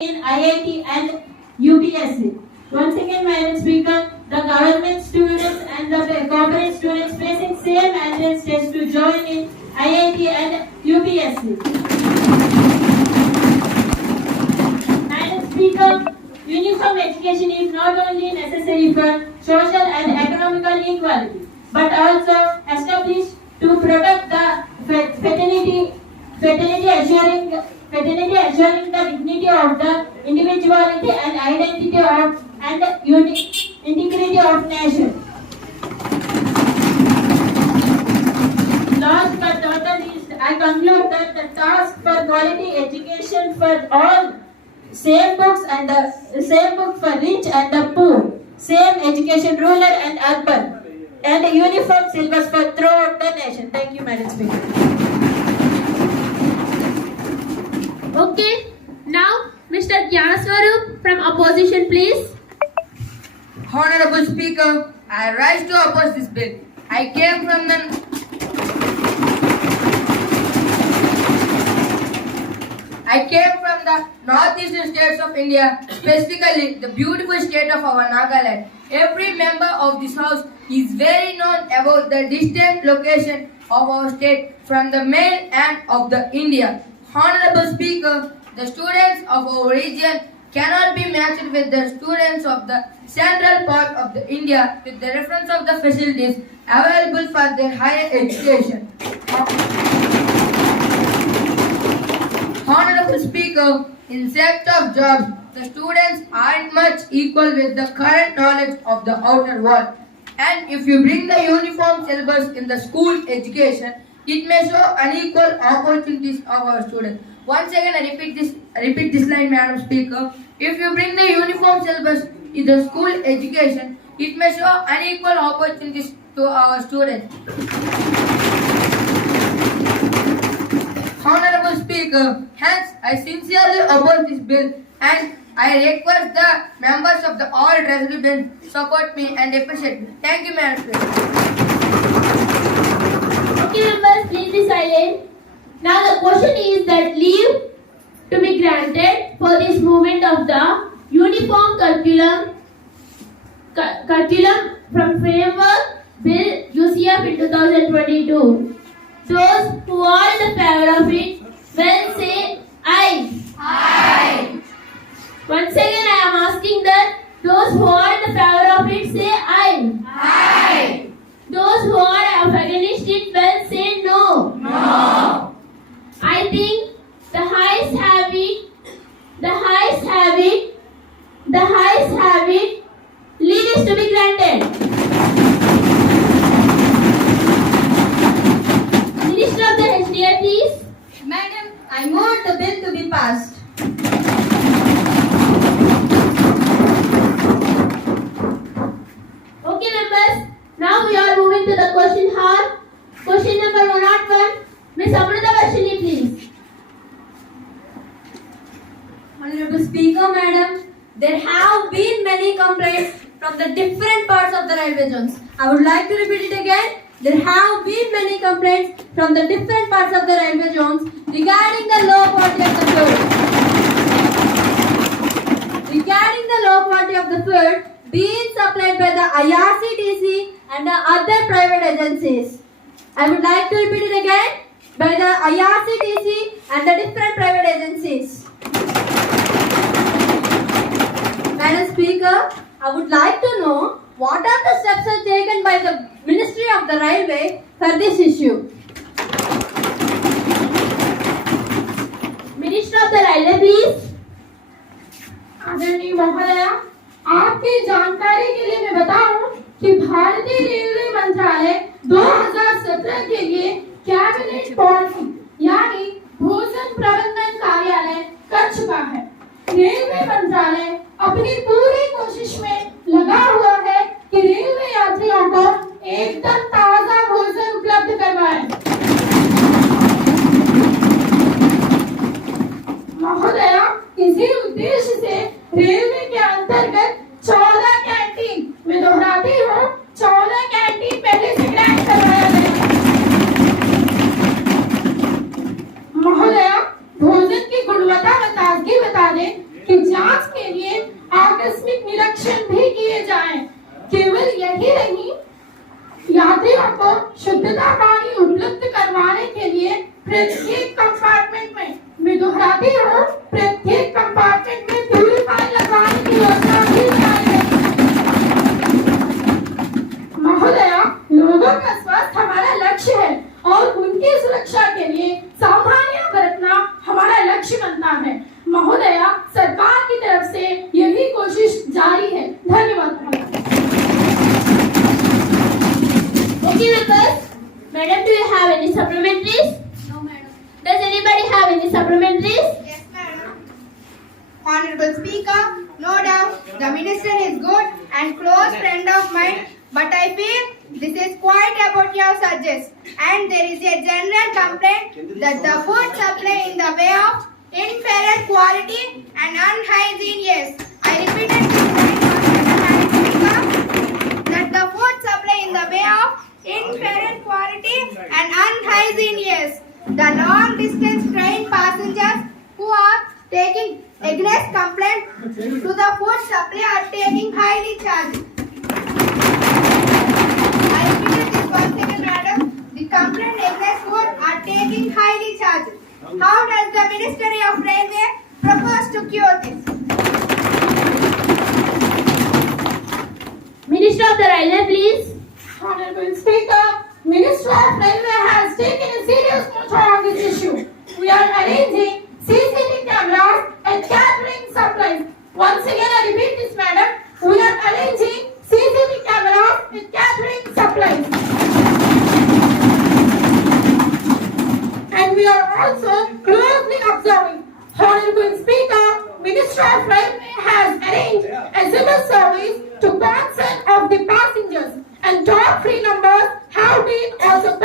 in IIT and UPSC. Once again, Madam Speaker, the government students and the corporate students facing same entrance test to join in IIT and UPSC. Madam Speaker, uniform education is not only necessary for social and economical equality, but also established to protect the fraternity assuring the dignity of the individuality and identity of and integrity of nation. Last but not least, I conclude that the task for quality education for all, same books and the same book for rich and the poor, same education rural and urban, and a uniform syllabus for throughout the nation. Thank you, Madam Speaker. Okay, now Mr. Gyanaswarup from opposition, please. Honorable Speaker, I rise to oppose this bill. I came from the northeastern states of India, specifically the beautiful state of our Nagaland. Every member of this house is very known about the distant location of our state from the main end of the India. Honorable Speaker, the students of our region cannot be matched with the students of the central part of the India with the reference of the facilities available for their higher education. Honorable Speaker, in set of jobs, the students aren't much equal with the current knowledge of the outer world. And if you bring the uniform syllabus in the school education, it may show unequal opportunities of our students. Once again, I repeat this line, Madam Speaker. If you bring the uniform syllabus in the school education, it may show unequal opportunities to our students. Honorable Speaker, hence I sincerely oppose this bill and I request the members of the all residents support me and appreciate me. Thank you, Madam Speaker. Okay, members, please be silent. Now the question is that leave to be granted for this movement of the uniform curriculum from framework bill UCF in 2022. Those who are in the favor of it will say aye. Aye. Once again, I am asking that those who are in the favor of it say aye. Aye. Those who are against it will say no. No. I think the highest have it, leave is to be granted. Minister of the HDA, please. Madam, I move the bill to be passed. Okay, members. Now we are moving to the question hall. Question number 101. Ms. Amrita Varshini, please. Honorable Speaker, Madam, there have been many complaints from the different parts of the railway zones. I would like to repeat it again. There have been many complaints from the different parts of the railway zones regarding the low quality of the food. Being supplied by the IRCTC and the other private agencies. I would like to repeat it again. By the IRCTC and the different private agencies. Madam Speaker, I would like to know what are the steps taken by the Ministry of the Railway for this issue. Minister of the Railway, please. आदरणीय महोदया, आपकी जानकारी के लिए मैं बताऊं कि भारतीय रेलवे मंत्रालय 2017 के लिए कैबिनेट पॉलिसी यानी भोजन प्रबंधन कार्यालय कर चुका है। रेलवे मंत्रालय अपनी पूरी कोशिश में लगा हुआ है कि रेलवे यात्रियों को एकदम ताजा भोजन उपलब्ध करवाए। महोदया, इसी उद्देश्य से रेलवे के अंतर्गत 14 कैंटीन, मैं दोहराती हूँ, 14 कैंटीन पहले से ग्रांट करवाया गया। महोदया, भोजन की गुणवत्ता व ताजगी बता दें कि Honorable Speaker, no doubt the minister is good and close friend of mine, but I feel this is quite about your subjects, and there is a general complaint that the food supply in the way of inferior quality and unhygiene. Yes, I repeated this point, Honorable Speaker, that the food supply in the way of inferior quality and unhygiene. Yes, the long distance train passengers who are taking against complaint to the food supply are taking highly charges. I repeated this once again, madam. The complaint against food are taking highly charges. How does the Ministry of Railway propose to cure this? Minister of the Railway, please. Honorable Speaker, Minister of Railway has taken a serious note on this issue. We are arranging CCTV cameras at catering supplies. Once again, I repeat this, madam. We are arranging CCTV cameras at catering supplies. And we are also closely observing. Honorable Speaker, Minister of Railway has arranged SMS service to consent of the passengers, and toll-free numbers have been also